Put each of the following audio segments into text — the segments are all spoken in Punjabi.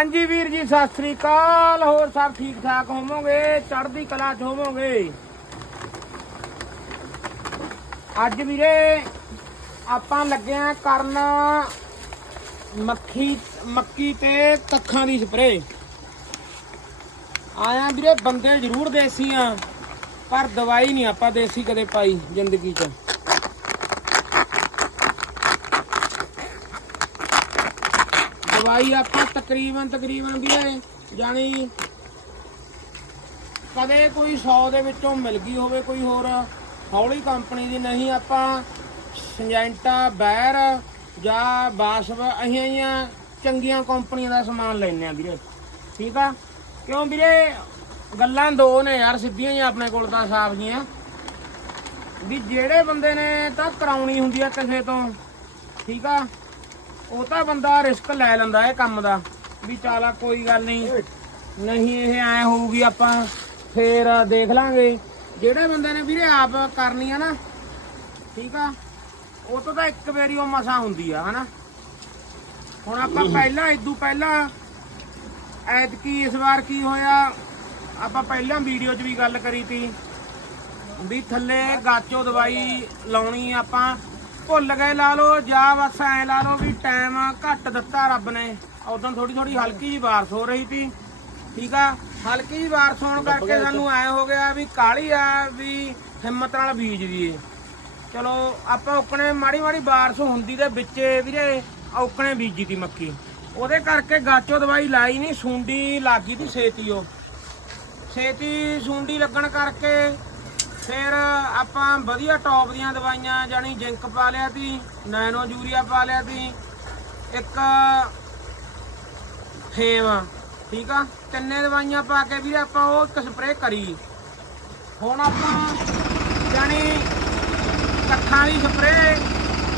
ਹਾਂਜੀ ਵੀਰ ਜੀ, ਸਤਿ ਸ੍ਰੀ ਅਕਾਲ। ਹੋਰ ਸਭ ਠੀਕ ਠਾਕ ਹੋਵੋਗੇ? ਚੜ੍ਹਦੀ ਕਲਾ ਚ ਹੋਵੋਗੇ? ਅੱਜ ਵੀਰੇ, ਆਪਾਂ ਲੱਗਿਆ ਕਰਨ ਮੱਖੀ, ਮੱਕੀ ਤੇ ਕੱਖਾਂ ਦੀ ਸਪਰੇ ਆਇਆ ਵੀਰੇ, ਬੰਦੇ ਜ਼ਰੂਰ ਦੇਸੀ ਆ, ਪਰ ਦਵਾਈ ਨਹੀਂ ਆਪਾਂ ਦੇਸੀ ਕਦੇ ਪਾਈ ਜ਼ਿੰਦਗੀ 'ਚ। ਦਵਾਈ ਆਪਾਂ ਤਕਰੀਬਨ ਤਕਰੀਬਨ ਵੀਰੇ ਜਾਣੀ ਕਦੇ ਕੋਈ 100 ਦੇ ਵਿੱਚੋਂ ਮਿਲ ਗਈ ਹੋਵੇ ਕੋਈ ਹੋਰ, ਹੌਲੀ ਕੰਪਨੀ ਦੀ, ਨਹੀਂ ਆਪਾਂ ਸਿੰਜੈਂਟਾ, ਬੈਰ ਜਾਂ ਬਾਸਵ, ਅਹੀਆਂ ਅਹੀਆਂ ਚੰਗੀਆਂ ਕੰਪਨੀਆਂ ਦਾ ਸਮਾਨ ਲੈਨੇ ਆ ਵੀਰੇ। ਠੀਕ ਆ? ਕਿਉਂ ਵੀਰੇ? ਗੱਲਾਂ ਦੋ ਨੇ ਯਾਰ, ਸਿੱਧੀਆਂ ਹੀ ਆਪਣੇ ਕੋਲ ਤਾਂ ਸਾਫ਼ ਜੀਆਂ। ਵੀ ਜਿਹੜੇ ਬੰਦੇ ਨੇ ਤਾਂ ਕਰਾਉਣੀ ਹੁੰਦੀ ਆ ਕਿਸੇ ਤੋਂ। ਠੀਕ ਆ? ਉਹ ਤਾਂ ਬੰਦਾ ਰਿਸਕ ਲੈ ਲੈਂਦਾ ਇਹ ਕੰਮ ਦਾ, ਵੀ ਚਾਲਾ ਕੋਈ ਗੱਲ ਨਹੀਂ। ਨਹੀਂ ਇਹ ਐ ਹੋਊਗੀ, ਆਪਾਂ ਫੇਰ ਦੇਖ ਲਾਂਗੇ। ਜਿਹੜੇ ਬੰਦੇ ਨੇ ਵੀਰੇ ਆਪ ਕਰਨੀ ਆ ਨਾ, ਠੀਕ ਆ, ਉਹ ਤੋਂ ਤਾਂ ਇੱਕ ਵਾਰੀ ਉਹ ਮਸਾ ਹੁੰਦੀ ਆ, ਹਨਾ? ਹੁਣ ਆਪਾਂ ਪਹਿਲਾਂ ਇਦੋਂ ਪਹਿਲਾਂ, ਐਤਕੀ ਇਸ ਵਾਰ ਕੀ ਹੋਇਆ, ਆਪਾਂ ਪਹਿਲਾਂ ਵੀਡੀਓ 'ਚ ਵੀ ਗੱਲ ਕਰੀ ਤੀ, ਵੀ ਥੱਲੇ ਗਾਚੋ ਦਵਾਈ ਲਾਉਣੀ ਆਪਾਂ। ਭੁੱਲ ਗਏ ਲਾ ਲਓ ਜਾਂ ਬਸ ਐ ਲਾ ਲਓ ਵੀ ਟਾਈਮ ਘੱਟ ਦਿੱਤਾ ਰੱਬ ਨੇ। ਉਦੋਂ ਥੋੜੀ ਥੋੜੀ ਹਲਕੀ ਜੀ ਬਾਰਿਸ਼ ਹੋ ਰਹੀ ਸੀ। ਠੀਕ ਆ? ਹਲਕੀ ਜੀ ਬਾਰਿਸ਼ ਹੋਣ ਕਰਕੇ ਸਾਨੂੰ ਐ ਹੋ ਗਿਆ ਵੀ ਕਾਲੀ ਆ ਵੀ ਹਿੰਮਤ ਨਾਲ ਬੀਜ ਦੀਏ ਚਲੋ ਆਪਾਂ ਔਕਣੇ ਮਾੜੀ ਮਾੜੀ ਬਾਰਿਸ਼ ਹੁੰਦੀ ਦੇ ਵਿੱਚੇ ਵੀਰੇ ਔਕਣੇ ਬੀਜੀ ਤੀ ਮੱਕੀ। ਉਹਦੇ ਕਰਕੇ ਗਾਚੋ ਦਵਾਈ ਲਾਈ ਨਹੀਂ ਸੁੰਡੀ ਲੱਗੀ ਤੀ ਛੇਤੀ ਉਹ। ਛੇਤੀ ਸੁੰਡੀ ਲੱਗਣ ਕਰਕੇ ਫਿਰ ਆਪਾਂ ਵਧੀਆ ਟੌਪ ਦੀਆਂ ਦਵਾਈਆਂ ਜਾਨੀ ਜਿੰਕ ਪਾ ਲਿਆ ਤੀ ਨੈਨੋ ਯੂਰੀਆ ਪਾ ਲਿਆ ਤੀ ਇੱਕ ਫੇਮ ਠੀਕ ਆ? ਤਿੰਨੇ ਦਵਾਈਆਂ ਪਾ ਕੇ ਵੀਰੇ ਆਪਾਂ ਉਹ ਇੱਕ ਸਪਰੇਅ ਕਰੀ। ਹੁਣ ਆਪਾਂ ਜਾਨੀ ਕੱਖਾਂ ਦੀ ਸਪਰੇਅ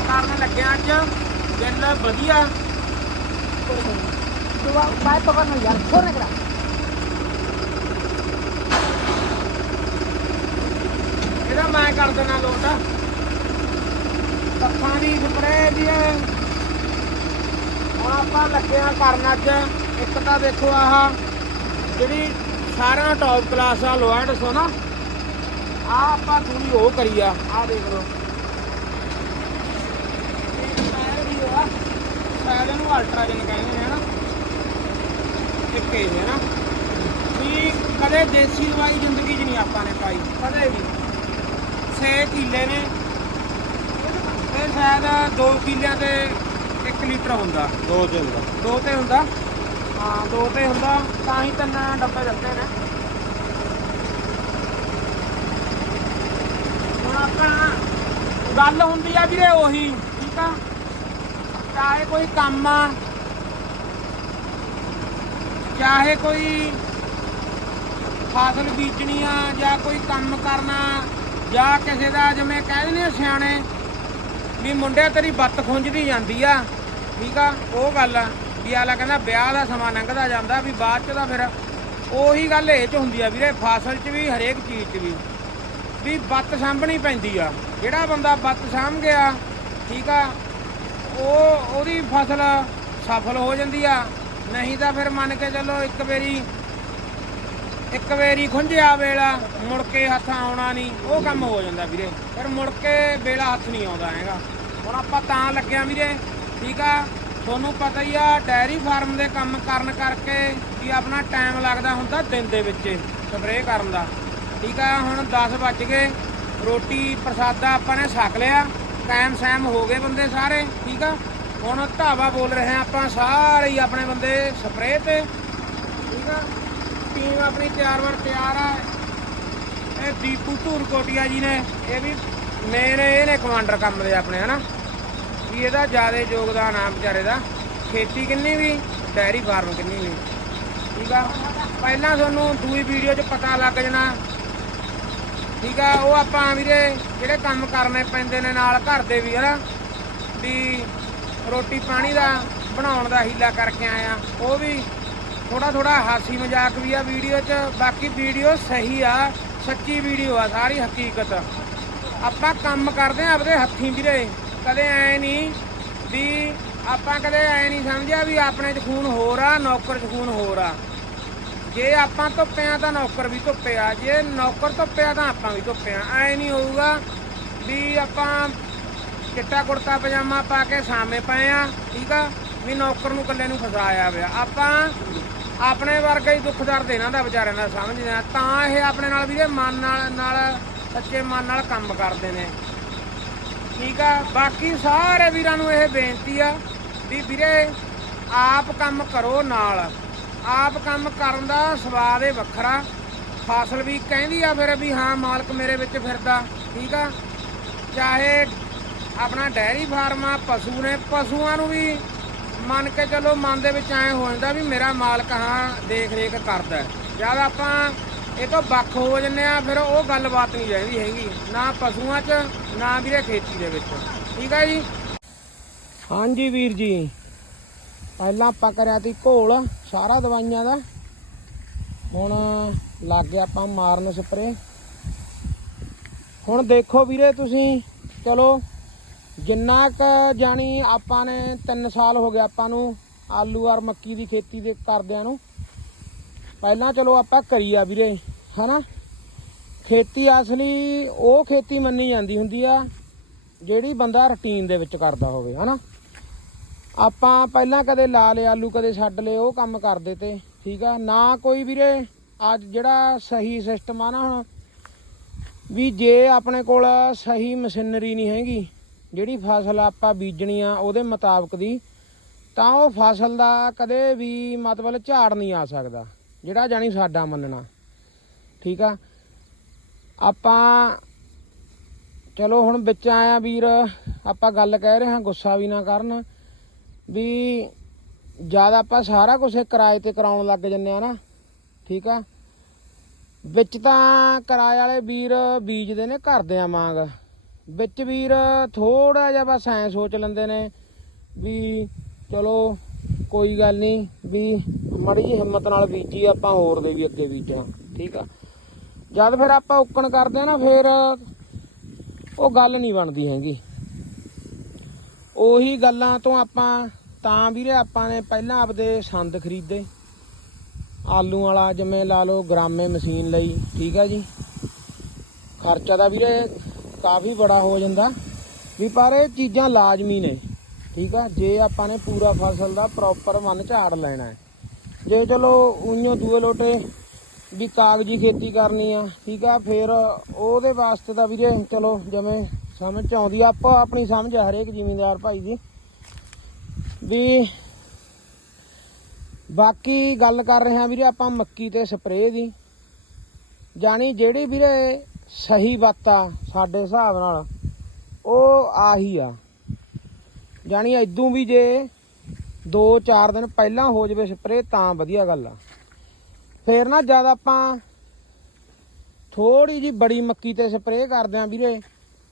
ਕਰਨ ਲੱਗਿਆ ਅੱਜ। ਦਿਨ ਵਧੀਆ। Tú vas, vas a tocarnos ya, ਇਹਦਾ ਮੈਂ ਕਰ ਦੇਣਾ ਲੋਟ। ਕੱਖਾਂ ਦੀ ਸਪਰੇਅ ਦੀ ਹੈ। ਹੁਣ ਆਪਾਂ ਲੱਗਿਆ ਕਰਨ ਅੱਜ। ਇੱਕ ਤਾਂ ਦੇਖੋ ਆਹ ਜਿਹੜੀ ਸਾਰਿਆਂ ਟੌਪ ਕਲਾਸ ਆ ਲੋਇਡ ਸੋਨਾ ਆ ਆਪਾਂ ਥੋੜੀ ਉਹ ਕਰੀ ਆ। ਆ ਦੇਖ ਲਓ। ਵੀ ਆ। ਸ਼ਾਇਦ ਨੂੰ ਅਲਟਰਾ ਜਿਨ ਕਹਿੰਦੇ ਨੇ ਹਨਾ। ਇੱਕ ਇਹ ਹੈ ਨਾ ਵੀ ਕਦੇ ਦੇਸੀ ਦਵਾਈ ਜ਼ਿੰਦਗੀ 'ਚ ਨਹੀਂ ਆਪਾਂ ਨੇ ਪਾਈ, ਕਦੇ ਵੀ। 6 ਕਿੱਲੇ ਨੇ। ਇਹ ਸ਼ਾਇਦ 2 ਕਿੱਲਿਆਂ ਤੇ 1 ਲੀਟਰ ਹੁੰਦਾ। ਦੋ ਤੇ ਹੁੰਦਾ। ਦੋ ਤੇ ਹੁੰਦਾ। ਹਾਂ ਦੋ ਤੇ ਹੁੰਦਾ। ਤਾਂ ਹੀ ਤਿੰਨ ਡੱਬੇ ਦਿੱਤੇ ਨੇ। ਹੁਣ ਆਪਾਂ ਗੱਲ ਹੁੰਦੀ ਆ ਵੀਰੇ ਉਹੀ ਠੀਕ ਆ? ਚਾਹੇ ਕੋਈ ਕੰਮ ਆ ਚਾਹੇ ਕੋਈ ਫਸਲ ਬੀਜਣੀ ਆ ਜਾਂ ਕੋਈ ਕੰਮ ਕਰਨਾ ਜਾਂ ਕਿਸੇ ਦਾ ਜਿਵੇਂ ਕਹਿ ਦਿੰਦੇ ਆ ਸਿਆਣੇ ਵੀ ਮੁੰਡਿਆ ਤੇਰੀ ਬੱਤ ਖੁੰਝਦੀ ਜਾਂਦੀ ਆ। ਠੀਕ ਆ, ਉਹ ਗੱਲ ਆ ਵੀ ਆਲਾ ਕਹਿੰਦਾ ਵਿਆਹ ਦਾ ਸਮਾਂ ਲੰਘਦਾ ਜਾਂਦਾ ਵੀ ਬਾਅਦ ਚ ਤਾਂ ਫਿਰ ਉਹੀ ਗੱਲ ਇਹ ਚ ਹੁੰਦੀ ਆ ਵੀਰੇ, ਫਸਲ ਚ ਵੀ, ਹਰੇਕ ਚੀਜ਼ ਚ ਵੀ। ਵੀ ਬੱਤ ਸਾਂਭਣੀ ਪੈਂਦੀ ਆ। ਜਿਹੜਾ ਬੰਦਾ ਬੱਤ ਸਾਂਭ ਗਿਆ, ਠੀਕ ਆ, ਉਹ, ਉਹਦੀ ਫਸਲ ਸਫਲ ਹੋ ਜਾਂਦੀ ਆ। ਨਹੀਂ ਤਾਂ ਫਿਰ ਮੰਨ ਕੇ ਚੱਲੋ ਇੱਕ ਵਾਰੀ ਇੱਕ ਵਾਰੀ ਖੁੰਝਿਆ ਵੇਲਾ, ਮੁੜ ਕੇ ਹੱਥ ਆਉਣਾ ਨਹੀਂ ਉਹ ਕੰਮ ਹੋ ਜਾਂਦਾ ਵੀਰੇ। ਫਿਰ ਮੁੜ ਕੇ ਵੇਲਾ ਹੱਥ ਨਹੀਂ ਆਉਂਦਾ ਹੈਗਾ। ਹੁਣ ਆਪਾਂ ਤਾਂ ਲੱਗਿਆ ਵੀਰੇ, ਠੀਕ ਆ? ਤੁਹਾਨੂੰ ਪਤਾ ਹੀ ਆ ਡੈਰੀ ਫਾਰਮ ਦੇ ਕੰਮ ਕਰਨ ਕਰਕੇ ਵੀ ਆਪਣਾ ਟਾਈਮ ਲੱਗਦਾ ਹੁੰਦਾ ਦਿਨ ਦੇ ਵਿੱਚ ਸਪਰੇਅ ਕਰਨ ਦਾ। ਠੀਕ ਆ, ਹੁਣ 10 ਵੱਜ ਗਏ। ਰੋਟੀ ਪ੍ਰਸਾਦਾ ਆਪਾਂ ਨੇ ਛਕ ਲਿਆ। ਟਾਈਮ ਸੈਮ ਹੋ ਗਏ ਬੰਦੇ ਸਾਰੇ, ਠੀਕ ਆ? ਹੁਣ ਧਾਵਾ ਬੋਲ ਰਹੇ ਆ ਆਪਾਂ ਸਾਰੇ ਹੀ ਆਪਣੇ ਬੰਦੇ ਸਪਰੇਅ ਤੇ। ਠੀਕ ਆ? ਟੀਮ ਆਪਣੀ ਤਿਆਰ ਵਰ ਤਿਆਰ ਆ। ਇਹ ਦੀਪੂ ਧੂਰਕੋਟੀਆ ਜੀ ਨੇ, ਇਹ ਵੀ ਮੇਨ ਇਹ ਨੇ ਕਮਾਂਡਰ ਕੰਮ ਦੇ ਆਪਣੇ, ਹਨਾ? ਵੀ ਇਹਦਾ ਜ਼ਿਆਦਾ ਯੋਗਦਾਨ ਆ ਵਿਚਾਰੇ ਦਾ। ਖੇਤੀ ਕਿੰਨੀ ਵੀ, ਡੈਰੀ ਫਾਰਮ ਕਿੰਨੀ ਵੀ। ਠੀਕ ਆ? ਪਹਿਲਾਂ ਤੁਹਾਨੂੰ ਦੂਈ ਵੀਡੀਓ 'ਚ ਪਤਾ ਲੱਗ ਜਾਣਾ। ਠੀਕ ਆ? ਉਹ ਆਪਾਂ ਵੀਰੇ ਜਿਹੜੇ ਕੰਮ ਕਰਨੇ ਪੈਂਦੇ ਨੇ ਨਾਲ ਘਰ ਦੇ ਵੀ, ਹਨਾ? ਵੀ ਰੋਟੀ ਪਾਣੀ ਦਾ, ਬਣਾਉਣ ਦਾ ਹੀਲਾ ਕਰਕੇ ਆਇਆ ਉਹ ਵੀ ਥੋੜਾ ਥੋੜਾ ਹਾਸੀ ਮਜ਼ਾਕ ਵੀ ਆ ਵੀਡੀਓ 'ਚ, ਬਾਕੀ ਵੀਡੀਓ ਸਹੀ ਆ, ਸੱਚੀ ਵੀਡੀਓ ਆ, ਸਾਰੀ ਹਕੀਕਤ। ਆਪਾਂ ਕੰਮ ਕਰਦੇ ਆ ਆਪਦੇ ਹੱਥੀਂ ਵੀਰੇ, ਕਦੇ ਐ ਨਹੀਂ ਵੀ ਆਪਾਂ ਕਦੇ ਐ ਨਹੀਂ ਸਮਝਿਆ ਵੀ ਆਪਣੇ 'ਚ ਖੂਨ ਹੋਰ ਆ, ਨੌਕਰ 'ਚ ਖੂਨ ਹੋਰ ਆ। ਜੇ ਆਪਾਂ ਧੁੱਪੇ ਆ ਤਾਂ ਨੌਕਰ ਵੀ ਧੁੱਪੇ ਆ, ਜੇ ਨੌਕਰ ਧੁੱਪਿਆ ਤਾਂ ਆਪਾਂ ਵੀ ਧੁੱਪੇ ਆ। ਐ ਨਹੀਂ ਹੋਊਗਾ ਵੀ ਆਪਾਂ ਚਿੱਟਾ ਕੁੜਤਾ ਪਜਾਮਾ ਪਾ ਕੇ ਸਾਹਮਣੇ ਪਏ ਆ, ਠੀਕ ਆ? ਵੀ ਨੌਕਰ ਨੂੰ ਇਕੱਲੇ ਨੂੰ ਫਸਾਇਆ ਹੋਇਆ। ਆਪਾਂ ਆਪਣੇ ਵਰਗਾ ਹੀ ਦੁੱਖ ਦਰਦ ਇਹਨਾਂ ਦਾ ਵਿਚਾਰਿਆਂ ਦਾ ਸਮਝਦੇ ਆ। ਤਾਂ ਇਹ ਆਪਣੇ ਨਾਲ ਵੀਰੇ ਮਨ ਨਾਲ ਨਾਲ ਸੱਚੇ ਮਨ ਨਾਲ ਕੰਮ ਕਰਦੇ ਨੇ। ਠੀਕ ਆ? ਬਾਕੀ ਸਾਰੇ ਵੀਰਾਂ ਨੂੰ ਇਹ ਬੇਨਤੀ ਆ ਵੀ ਵੀਰੇ ਆਪ ਕੰਮ ਕਰੋ ਨਾਲ। ਆਪ ਕੰਮ ਕਰਨ ਦਾ ਸਵਾਦ ਹੀ ਵੱਖਰਾ। ਫਸਲ ਵੀ ਕਹਿੰਦੀ ਆ ਫਿਰ ਵੀ, ਹਾਂ ਮਾਲਕ ਮੇਰੇ ਵਿੱਚ ਫਿਰਦਾ। ਠੀਕ ਆ? ਚਾਹੇ ਆਪਣਾ ਡੈਰੀ ਫਾਰਮ ਆ, ਪਸ਼ੂ ਨੇ, ਪਸ਼ੂਆਂ ਨੂੰ ਵੀ ਮੰਨ ਕੇ ਚਲੋ ਮਨ ਦੇ ਵਿੱਚ ਐ ਹੋ ਜਾਂਦਾ ਵੀ ਮੇਰਾ ਮਾਲਕ ਹਾਂ ਦੇਖ ਰੇਖ ਕਰਦਾ ਜਦ ਆਪਾਂ ਇਹ ਤੋਂ ਵੱਖ ਹੋ ਜੰਨੇ ਆ ਫਿਰ ਉਹ ਗੱਲਬਾਤ ਨਹੀਂ ਰਹਿੰਦੀ ਹੈਗੀ। ਨਾ ਪਸ਼ੂਆਂ 'ਚ, ਨਾ ਵੀਰੇ ਖੇਤੀ ਦੇ ਵਿੱਚ। ਠੀਕ ਹੈ ਜੀ? ਹਾਂਜੀ ਵੀਰ ਜੀ। ਪਹਿਲਾਂ ਆਪਾਂ ਕਰਿਆ ਸੀ ਘੋਲ, ਸਾਰਾ ਦਵਾਈਆਂ ਦਾ। ਹੁਣ ਲੱਗ ਗਿਆ ਆਪਾਂ ਮਾਰਨ ਸਪਰੇ ਹੁਣ ਦੇਖੋ ਵੀਰੇ ਤੁਸੀਂ, ਚਲੋ ਜਿੰਨਾ ਕ ਜਾਣੀ ਆਪਾਂ ਨੇ 3 ਸਾਲ ਹੋ ਗਏ ਆਪਾਂ ਨੂੰ ਆਲੂ ਔਰ ਮੱਕੀ ਦੀ ਖੇਤੀ ਦੇ ਕਰਦਿਆਂ ਨੂੰ, ਪਹਿਲਾਂ ਚਲੋ ਆਪਾਂ ਕਰੀ ਆ ਵੀਰੇ, ਹਨਾ? ਖੇਤੀ ਅਸਲੀ ਉਹ ਖੇਤੀ ਮੰਨੀ ਜਾਂਦੀ ਹੁੰਦੀ ਆ, ਜਿਹੜੀ ਬੰਦਾ ਰੁਟੀਨ ਦੇ ਵਿੱਚ ਕਰਦਾ ਹੋਵੇ, ਹਨਾ? ਆਪਾਂ ਪਹਿਲਾਂ ਕਦੇ ਲਾ ਲਏ ਆਲੂ, ਕਦੇ ਛੱਡ ਲਏ, ਉਹ ਕੰਮ ਕਰਦੇ ਤੇ, ਠੀਕ ਆ? ਨਾ ਕੋਈ ਵੀਰੇ, ਅੱਜ ਜਿਹੜਾ ਸਹੀ ਸਿਸਟਮ ਆ ਨਾ ਹੁਣ, ਵੀ ਜੇ ਆਪਣੇ ਕੋਲ ਸਹੀ ਮਸ਼ੀਨਰੀ ਨਹੀਂ ਹੈਗੀ ਜਿਹੜੀ ਫਸਲ ਆਪਾਂ ਬੀਜਣੀ ਆ ਉਹਦੇ ਮੁਤਾਬਕ ਦੀ, ਤਾਂ ਉਹ ਫਸਲ ਦਾ ਕਦੇ ਵੀ ਮਤਲਬ ਝਾੜ ਨਹੀਂ ਆ ਸਕਦਾ, ਜਿਹੜਾ ਜਾਣੀ ਸਾਡਾ ਮੰਨਣਾ। ਠੀਕ ਆ? ਆਪਾਂ, ਚਲੋ ਹੁਣ ਵਿੱਚ ਆਇਆ ਵੀਰ, ਆਪਾਂ ਗੱਲ ਕਹਿ ਰਹੇ ਹਾਂ, ਗੁੱਸਾ ਵੀ ਨਾ ਕਰਨ, ਵੀ ਜਦ ਆਪਾਂ ਸਾਰਾ ਕੁਝ ਕਿਰਾਏ ਤੇ ਕਰਾਉਣ ਲੱਗ ਜੰਨੇ ਆ ਨਾ, ਠੀਕ ਆ? ਵਿੱਚ ਤਾਂ ਕਿਰਾਏ ਵਾਲੇ ਵੀਰ ਬੀਜਦੇ ਨੇ ਘਰਦਿਆਂ ਵਾਂਗ। ਵਿੱਚ ਵੀਰ ਥੋੜਾ ਜਿਹਾ ਬਸ ਐ ਸੋਚ ਲੈਂਦੇ ਨੇ ਵੀ ਚਲੋ ਕੋਈ ਗੱਲ ਨਹੀਂ ਵੀ ਮੜੀ ਹਿੰਮਤ ਨਾਲ ਬੀਜੀ ਆਪਾਂ ਹੋਰ ਦੇ ਵੀ ਅੱਗੇ ਬੀਜਣਾ, ਠੀਕ ਆ। ਜਦ ਫਿਰ ਆਪਾਂ ਉੱਕਣ ਕਰਦੇ ਆ ਨਾ ਫਿਰ ਉਹ ਗੱਲ ਨਹੀਂ ਬਣਦੀ ਹੈਗੀ। ਉਹੀ ਗੱਲਾਂ ਤੋਂ ਆਪਾਂ ਤਾਂ ਵੀਰੇ ਆਪਾਂ ਨੇ ਪਹਿਲਾਂ ਆਪਦੇ ਸੰਦ ਖਰੀਦੇ। ਆਲੂ ਵਾਲਾ ਜਿਵੇਂ ਲਾ ਲਓ, ਗ੍ਰਾਮੇ ਮਸ਼ੀਨ ਲਈ, ਠੀਕ ਆ ਜੀ। ਖਰਚਾ ਦਾ ਵੀਰੇ ਕਾਫੀ ਬੜਾ ਹੋ ਜਾਂਦਾ। ਵੀ ਪਰ ਇਹ ਚੀਜ਼ਾਂ ਲਾਜ਼ਮੀ ਨੇ। ਠੀਕ ਆ, ਜੇ ਆਪਾਂ ਨੇ ਪੂਰਾ ਫਸਲ ਦਾ ਪ੍ਰੋਪਰ ਮਨ ਝਾੜ ਲੈਣਾ ਹੈ। ਜੇ ਚਲੋ ਉਈਓ ਦੂਏ ਲੋਟੇ ਵੀ ਕਾਗਜ਼ੀ ਖੇਤੀ ਕਰਨੀ ਆ, ਠੀਕ ਆ, ਫਿਰ ਉਹਦੇ ਵਾਸਤੇ ਤਾਂ ਵੀਰੇ ਚਲੋ ਜਿਵੇਂ ਸਮਝ 'ਚ ਆਉਂਦੀ ਆਪਾਂ ਆਪਣੀ ਸਮਝ ਹਰੇਕ ਜ਼ਿਮੀਂਦਾਰ ਭਾਈ ਦੀ। ਵੀ ਬਾਕੀ ਗੱਲ ਕਰ ਰਹੇ ਹਾਂ ਵੀਰੇ ਆਪਾਂ ਮੱਕੀ ਤੇ ਸਪਰੇਅ ਦੀ। ਜਾਣੀ ਜਿਹੜੀ ਵੀਰੇ ਸਹੀ ਬਾਤ ਸਾਡੇ ਹਿਸਾਬ ਨਾਲ, ਉਹ ਆਹੀ ਆ। ਜਾਣੀ ਇਦੋਂ ਵੀ ਜੇ 2-4 ਦਿਨ ਪਹਿਲਾਂ ਹੋ ਜਵੇ ਸਪਰੇਅ, ਤਾਂ ਵਧੀਆ ਗੱਲ ਆ। ਫੇਰ ਨਾ ਜਦ ਆਪਾਂ ਥੋੜੀ ਜੀ ਬੜੀ ਮੱਕੀ ਤੇ ਸਪਰੇਅ ਕਰਦੇ ਆਂ ਵੀਰੇ,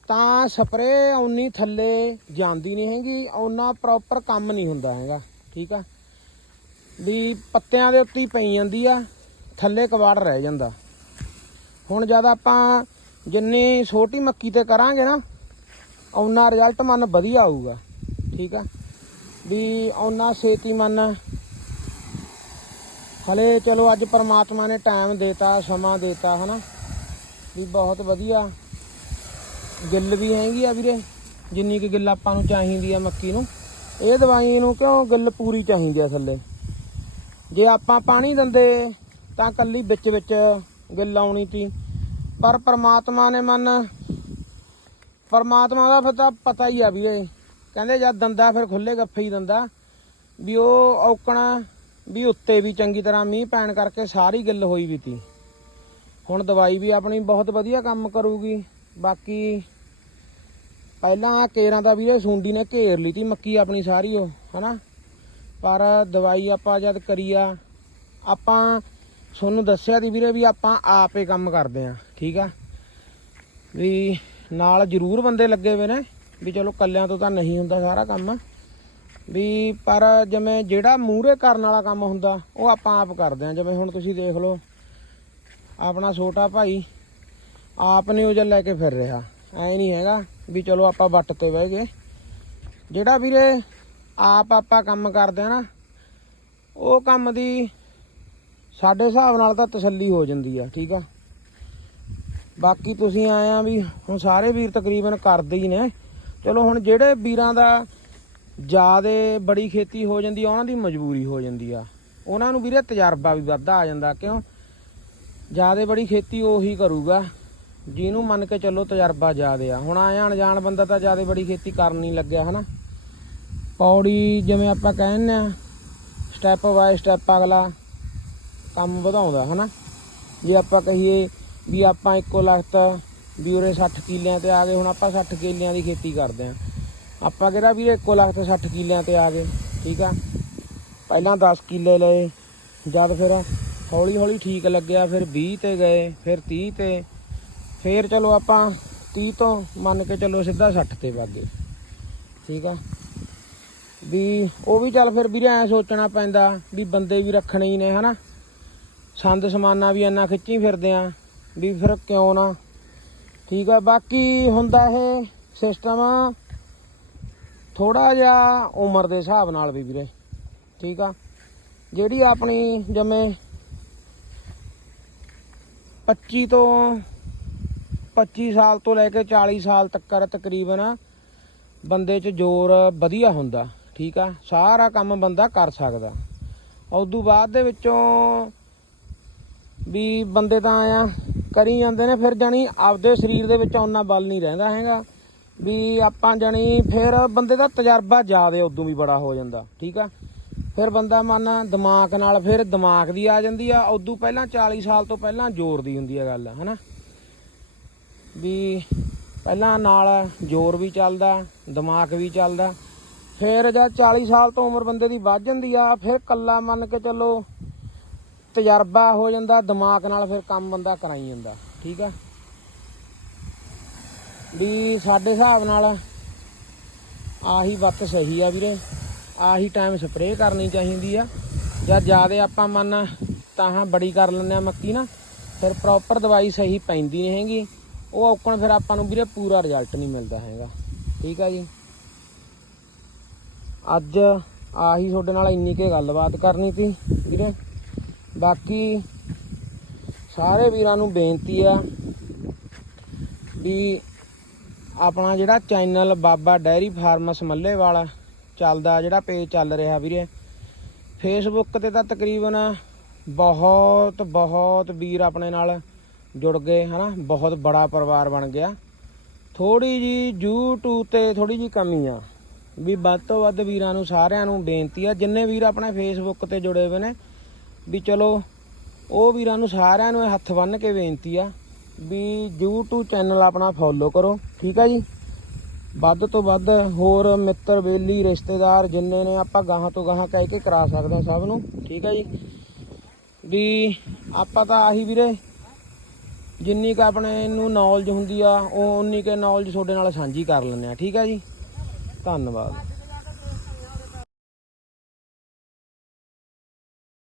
ਤਾਂ ਸਪਰੇਅ ਉਨੀ ਥੱਲੇ ਜਾਂਦੀ ਨਹੀਂ ਹੈਗੀ ਉਹਨਾਂ ਪ੍ਰੋਪਰ ਕੰਮ ਨਹੀਂ ਹੁੰਦਾ ਹੈਗਾ, ਠੀਕ ਆ? ਵੀ ਪੱਤਿਆਂ ਦੇ ਉੱਤੇ ਪਈ ਜਾਂਦੀ ਆ, ਥੱਲੇ ਕਵਾੜ ਰਹਿ ਜਾਂਦਾ। ਹੁਣ ਜਦ ਆਪਾਂ ਜਿੰਨੀ ਛੋਟੀ ਮੱਕੀ ਤੇ ਕਰਾਂਗੇ ਨਾ ਉਹਨਾਂ ਰਿਜ਼ਲਟ ਮਨ ਵਧੀਆ ਆਊਗਾ, ਠੀਕ ਆ? ਵੀ ਉਹਨਾਂ ਛੇਤੀ ਮਨ, ਹਲੇ ਚਲੋ ਅੱਜ ਪਰਮਾਤਮਾ ਨੇ ਟਾਈਮ ਦੇਤਾ, ਸਮਾਂ ਦੇਤਾ, ਹਨਾ? ਵੀ ਬਹੁਤ ਵਧੀਆ ਗਿੱਲ ਵੀ ਹੈਗੀ ਆ ਵੀਰੇ, ਜਿੰਨੀ ਕਿ ਗਿੱਲ ਆਪਾਂ ਨੂੰ ਚਾਹੀਦੀ ਆ ਮੱਕੀ ਨੂੰ। ਇਹ ਦਵਾਈ ਨੂੰ ਕਿਉਂ ਗਿੱਲ ਪੂਰੀ ਚਾਹੀਦੀ ਆ ਥੱਲੇ? ਜੇ ਆਪਾਂ ਪਾਣੀ ਦਿੰਦੇ ਤਾਂ ਕੱਲੀ ਵਿੱਚ ਵਿੱਚ ਗਿੱਲ ਆਉਣੀ ਤੀ। ਪਰ ਪ੍ਰਮਾਤਮਾ ਨੇ ਮਨ, ਪਰਮਾਤਮਾ ਦਾ ਫਿਰ ਤਾਂ ਪਤਾ ਹੀ ਆ ਵੀਰੇ ਕਹਿੰਦੇ ਜਦ ਦੰਦਾ ਫਿਰ ਖੁੱਲੇ ਗੱਫੇ ਹੀ ਦੰਦਾ, ਵੀ ਉਹ ਔਕਣਾ ਵੀ ਉੱਤੇ ਵੀ ਚੰਗੀ ਤਰ੍ਹਾਂ ਮੀਂਹ ਪੈਣ ਕਰਕੇ ਸਾਰੀ ਗਿੱਲ ਹੋਈ ਵੀ ਤੀ। ਹੁਣ ਦਵਾਈ ਵੀ ਆਪਣੀ ਬਹੁਤ ਵਧੀਆ ਕੰਮ ਕਰੂਗੀ। ਬਾਕੀ ਪਹਿਲਾਂ ਕੇਰਾਂ ਦਾ ਵੀਰੇ ਸੁੰਡੀ ਨੇ ਘੇਰ ਲਈ ਤੀ ਮੱਕੀ ਆਪਣੀ ਸਾਰੀ ਉਹ, ਹਨਾ? ਪਰ ਦਵਾਈ ਆਪਾਂ ਜਦ ਕਰੀ ਆ ਆਪਾਂ ਤੁਹਾਨੂੰ ਦੱਸਿਆ ਦੀ ਵੀਰੇ ਵੀ ਆਪਾਂ ਆਪੇ ਕੰਮ ਕਰਦੇ ਆ। ਠੀਕ ਆ? ਵੀ ਨਾਲ ਜ਼ਰੂਰ ਬੰਦੇ ਲੱਗੇ ਹੋਏ ਨੇ, ਵੀ ਚਲੋ ਕੱਲਿਆਂ ਤੋਂ ਤਾਂ ਨਹੀਂ ਹੁੰਦਾ ਸਾਰਾ ਕੰਮ। ਵੀ ਪਰ ਜਿਵੇਂ ਜਿਹੜਾ ਮੂਹਰੇ ਕਰਨ ਵਾਲਾ ਕੰਮ ਹੁੰਦਾ, ਉਹ ਆਪਾਂ ਆਪ ਕਰਦੇ ਆ ਜਿਵੇਂ ਹੁਣ ਤੁਸੀਂ ਦੇਖ ਲਓ, ਆਪਣਾ ਛੋਟਾ ਭਾਈ ਆਪ ਨੇ ਉਹ ਜਿਹਾ ਲੈ ਕੇ ਫਿਰ ਰਿਹਾ। ਐ ਨਹੀਂ ਹੈਗਾ ਵੀ ਚਲੋ ਆਪਾਂ ਵੱਟ ਤੇ ਬਹਿ ਗਏ। ਜਿਹੜਾ ਵੀਰੇ ਆਪ ਆਪਾਂ ਕੰਮ ਕਰਦੇ ਆ ਨਾ, ਉਹ ਕੰਮ ਦੀ ਸਾਡੇ ਹਿਸਾਬ ਨਾਲ ਤਾਂ ਤਸੱਲੀ ਹੋ ਜਾਂਦੀ ਆ, ਠੀਕ ਆ? ਬਾਕੀ ਤੁਸੀਂ ਆਇਆ ਵੀ ਹੁਣ ਸਾਰੇ ਵੀਰ ਤਕਰੀਬਨ ਕਰਦੇ ਹੀ ਨੇ। ਚਲੋ ਹੁਣ ਜਿਹੜੇ ਵੀਰਾਂ ਦਾ ਜਿਆਦੇ ਬੜੀ ਖੇਤੀ ਹੋ ਜਾਂਦੀ ਆ, ਉਹਨਾਂ ਦੀ ਮਜਬੂਰੀ ਹੋ ਜਾਂਦੀ ਆ। ਉਹਨਾਂ ਨੂੰ ਵੀਰੇ ਤਜਰਬਾ ਵੀ ਵੱਧਾ ਆ ਜਾਂਦਾ, ਕਿਉਂ? ਜਿਆਦੇ ਬੜੀ ਖੇਤੀ ਉਹੀ ਕਰੂਗਾ, ਜਿਹਨੂੰ ਮੰਨ ਕੇ ਚੱਲੋ ਤਜਰਬਾ ਜ਼ਿਆਦੇ ਆ। ਹੁਣ ਆਇਆ ਅਣਜਾਣ ਬੰਦਾ ਤਾਂ ਜਿਆਦੇ ਬੜੀ ਖੇਤੀ ਕਰਨ ਨਹੀਂ ਲੱਗਿਆ, ਹਨਾ? ਪੌੜੀ ਜਿਵੇਂ ਆਪਾਂ ਕਹਿੰਦੇ ਆ ਸਟੈਪ ਬਾਏ ਸਟੈਪ ਅਗਲਾ ਕੰਮ ਵਧਾਉਂਦਾ, ਹਨਾ? ਜੇ ਆਪਾਂ ਕਹੀਏ ਵੀ ਆਪਾਂ ਇੱਕੋ ਲਖਤ ਵੀ ਉਰੇ 60 ਕਿੱਲਿਆਂ ਤੇ ਆ ਗਏ, ਹੁਣ ਆਪਾਂ 60 ਕਿੱਲਿਆਂ ਦੀ ਖੇਤੀ ਕਰਦੇ ਆ। ਆਪਾਂ ਕਿਹੜਾ ਵੀਰੇ ਇੱਕੋ ਲਖਤ 60 ਕਿੱਲਿਆਂ ਤੇ ਆ ਗਏ, ਠੀਕ ਆ? ਪਹਿਲਾਂ 10 ਕਿੱਲੇ ਲਏ, ਜਦ ਫਿਰ ਹੌਲੀ ਹੌਲੀ ਠੀਕ ਲੱਗਿਆ, ਫਿਰ 20 ਤੇ ਗਏ, ਫਿਰ 30 ਤੇ। ਫਿਰ ਚਲੋ ਆਪਾਂ 30 ਤੋਂ ਮੰਨ ਕੇ ਚੱਲੋ ਸਿੱਧਾ 60 ਤੇ ਵਗ ਗਏ, ਠੀਕ ਆ? ਵੀ ਉਹ ਵੀ ਚੱਲ ਫਿਰ ਵੀਰੇ ਐ ਸੋਚਣਾ ਪੈਂਦਾ ਵੀ ਬੰਦੇ ਵੀ ਰੱਖਣੇ ਹੀ ਨੇ, ਹਨਾ? ਸੰਦ ਸਮਾਨਾ ਵੀ ਇੰਨਾ ਖਿੱਚੀ ਫਿਰਦੇ ਆ। ਵੀ ਫਿਰ ਕਿਉਂ ਨਾ। ਠੀਕ ਆ, ਬਾਕੀ ਹੁੰਦਾ ਇਹ ਸਿਸਟਮ ਥੋੜਾ ਜਿਹਾ ਉਮਰ ਦੇ ਹਿਸਾਬ ਨਾਲ ਵੀ ਵੀਰੇ। ਠੀਕ ਆ, ਜਿਹੜੀ ਆਪਣੀ ਜਿਵੇਂ 25 ਤੋਂ 25 ਸਾਲ ਤੋਂ ਲੈ ਕੇ 40 ਸਾਲ ਤੱਕ ਤਕਰੀਬਨ ਬੰਦੇ 'ਚ ਜ਼ੋਰ ਵਧੀਆ ਹੁੰਦਾ। ਠੀਕ ਆ, ਸਾਰਾ ਕੰਮ ਬੰਦਾ ਕਰ ਸਕਦਾ। ਉਦੋਂ ਬਾਅਦ ਦੇ ਵਿੱਚੋਂ ਵੀ ਬੰਦੇ ਤਾਂ ਆ ਕਰੀ ਜਾਂਦੇ ਨੇ, ਫਿਰ ਜਾਣੀ ਆਪਦੇ ਸਰੀਰ ਦੇ ਵਿੱਚ ਉਹਨਾਂ ਬਲ ਨਹੀਂ ਰਹਿੰਦਾ ਹੈਗਾ। ਵੀ ਆਪਾਂ ਜਾਣੀ ਫਿਰ ਬੰਦੇ ਦਾ ਤਜਰਬਾ ਜ਼ਿਆਦਾ ਉਦੋਂ ਵੀ ਬੜਾ ਹੋ ਜਾਂਦਾ, ਠੀਕ ਆ? ਫਿਰ ਬੰਦਾ ਮਨ ਦਿਮਾਗ ਨਾਲ ਫਿਰ ਦਿਮਾਗ ਦੀ ਆ ਜਾਂਦੀ ਆ, ਉਦੋਂ ਪਹਿਲਾਂ 40 ਸਾਲ ਤੋਂ ਪਹਿਲਾਂ ਜ਼ੋਰ ਦੀ ਹੁੰਦੀ ਆ ਗੱਲ, ਹਨਾ? ਵੀ ਪਹਿਲਾਂ ਨਾਲ ਜ਼ੋਰ ਵੀ ਚੱਲਦਾ, ਦਿਮਾਗ ਵੀ ਚੱਲਦਾ। ਫਿਰ ਜਦ 40 ਸਾਲ ਤੋਂ ਉਮਰ ਬੰਦੇ ਦੀ ਵੱਧ ਜਾਂਦੀ ਆ, ਫਿਰ ਕੱਲਾ ਮੰਨ ਕੇ ਚੱਲੋ ਤਜਰਬਾ ਹੋ ਜਾਂਦਾ, ਦਿਮਾਗ ਨਾਲ ਫਿਰ ਕੰਮ ਬੰਦਾ ਕਰਾਈ ਜਾਂਦਾ, ਠੀਕ ਆ? ਵੀ ਸਾਡੇ ਹਿਸਾਬ ਨਾਲ ਆਹੀ ਵੱਤ ਸਹੀ ਆ ਵੀਰੇ, ਆਹੀ ਟਾਈਮ ਸਪਰੇਅ ਕਰਨੀ ਚਾਹੀਦੀ ਆ। ਜਾਂ ਜਿਆਦੇ ਆਪਾਂ ਮੰਨ ਤਾਹਾਂ ਬੜੀ ਕਰ ਲੈਂਦੇ ਆ ਮੱਕੀ ਨਾ, ਫਿਰ ਪ੍ਰੋਪਰ ਦਵਾਈ ਸਹੀ ਪੈਂਦੀ ਨਹੀਂ ਹੈਗੀ। ਉਹ ਔਕਣ ਫਿਰ ਆਪਾਂ ਨੂੰ ਵੀਰੇ ਪੂਰਾ ਰਿਜ਼ਲਟ ਨਹੀਂ ਮਿਲਦਾ ਹੈਗਾ, ਠੀਕ ਆ ਜੀ? ਅੱਜ ਆਹੀ ਤੁਹਾਡੇ ਨਾਲ ਇੰਨੀ ਕੇ ਗੱਲਬਾਤ ਕਰਨੀ ਸੀ, ਵੀਰੇ। ਬਾਕੀ ਸਾਰੇ ਵੀਰਾਂ ਨੂੰ ਬੇਨਤੀ ਆ ਵੀ ਆਪਣਾ ਜਿਹੜਾ channel Baba dairy farms Mallewal ਚੱਲਦਾ, ਜਿਹੜਾ ਪੇਜ ਚੱਲ ਰਿਹਾ ਵੀਰੇ ਫੇਸਬੁੱਕ ਤੇ ਤਾਂ ਤਕਰੀਬਨ ਬਹੁਤ ਬਹੁਤ ਵੀਰ ਆਪਣੇ ਨਾਲ ਜੁੜ ਗਏ, ਹਨਾ? ਬਹੁਤ ਬੜਾ ਪਰਿਵਾਰ ਬਣ ਗਿਆ। ਥੋੜੀ ਜੀ YouTube ਤੇ ਥੋੜੀ ਜੀ ਕਮੀ ਆ, ਵੀ ਵੱਧ ਤੋਂ ਵੱਧ ਵੀਰਾਂ ਨੂੰ ਸਾਰਿਆਂ ਨੂੰ ਬੇਨਤੀ ਆ, ਜਿੰਨੇ ਵੀਰ ਆਪਣੇ ਫੇਸਬੁੱਕ ਤੇ ਜੁੜੇ ਹੋਏ ਨੇ ਵੀ ਚਲੋ, ਉਹ ਵੀਰਾਂ ਨੂੰ ਸਾਰਿਆਂ ਨੂੰ ਇਹ ਹੱਥ ਬੰਨ੍ਹ ਕੇ ਬੇਨਤੀ ਆ ਵੀ YouTube ਚੈਨਲ ਆਪਣਾ ਫੋਲੋ ਕਰੋ, ਠੀਕ ਆ ਜੀ? ਵੱਧ ਤੋਂ ਵੱਧ ਹੋਰ ਮਿੱਤਰ, ਬੇਲੀ, ਰਿਸ਼ਤੇਦਾਰ ਜਿੰਨੇ ਨੇ ਆਪਾਂ ਗਾਹਾਂ ਤੋਂ ਗਾਹਾਂ ਕਹਿ ਕੇ ਕਰਾ ਸਕਦੇ ਹਾਂ ਸਭ ਨੂੰ, ਠੀਕ ਆ ਜੀ? ਵੀ ਆਪਾਂ ਤਾਂ ਆਹੀ ਵੀਰੇ, ਜਿੰਨੀ ਕ ਆਪਣੇ ਨੂੰ ਨੌਲੇਜ ਹੁੰਦੀ ਆ, ਉਹ ਉਨੀ ਕੁ ਨੌਲੇਜ ਤੁਹਾਡੇ ਨਾਲ ਸਾਂਝੀ ਕਰ ਲੈਂਦੇ ਆ ਠੀਕ ਆ ਜੀ? ਧੰਨਵਾਦ।